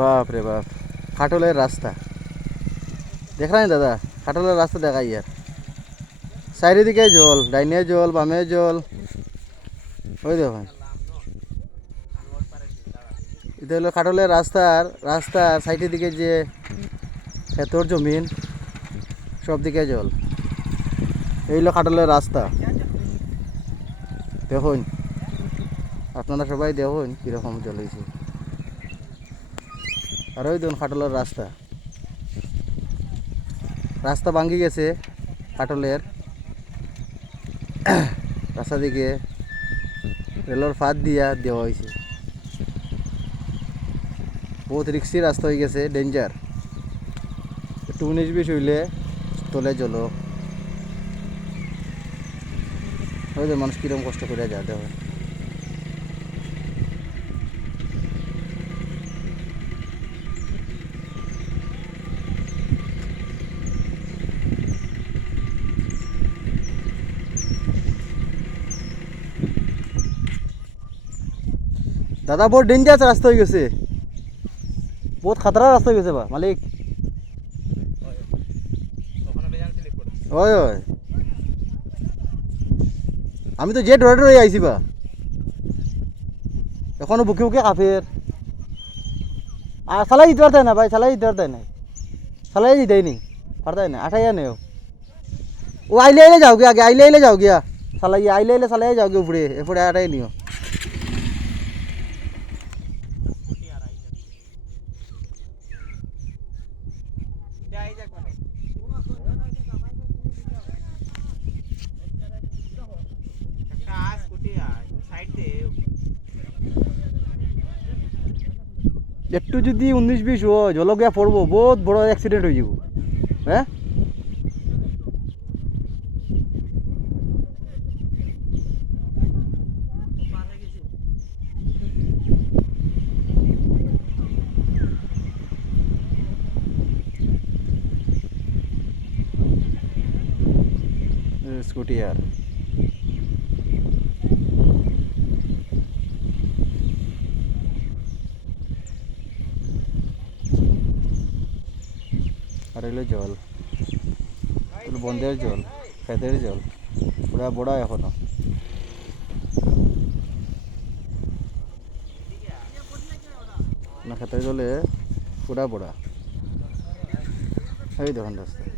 বাপ রে বাপ, খাটলের রাস্তা দেখ নাই দাদা, খাটলের রাস্তা দেখাই আর চারিদিকে জল, ডাইনে জল বামে জল। ওই দেখুন, এটা হলো খাটলের রাস্তার সাইডের দিকে যে ক্ষেতর জমিন, সব দিকে জল। এই হলো খাটলের রাস্তা। দেখুন, আপনারা সবাই দেখুন কীরকম জল হয়েছে। আর ওই দেখুন খাটলের রাস্তা, রাস্তা ভাঙ্গি গেছে খাটলের রাস্তা দিকে রেলের ফাঁদ দিয়া দেওয়া হয়েছে। বহুত রিক্সি রাস্তা হয়ে গেছে, ডেঞ্জার। একটু 19-20 হইলে তলে জল। ওই যে মানুষ কিরকম কষ্ট করে যা দেওয়া। দাদা বহুত ডেঞ্জার রাস্তা হয়ে গেছে, বহুত খাতরা রাস্তা হয়ে গেছে বা মালিক। ওই ওই আমি তো যে ডরে ডরে আইছি বা, এখনো বুকে বুকে কাফের। আর চালাই দিতে পারতাই না ভাই, চালাই দিতে পারতাই না, চালাই দিতেই নি পারতাই না, আঠাইয়া নেও। ও আইলে আইলে যাও গিয়া, আগে আইলে আইলে যাও গিয়া, চালাই আইলে আইলে চালাই যাও গিয়ে উপরে, এরপরে আটাই নিও। একটু যদি 19-20 হয় জল গিয়া পড়বো, বহুত বড় অ্যাক্সিডেন্ট হয়ে যাব। হ্যাঁ, স্কুটি আর এলো জল, বন্ধের জল, খেতের জল, পুরা বড়া এখনো। না খেতের জলে পুরা বড়া। এই দেখুন রাস্তা।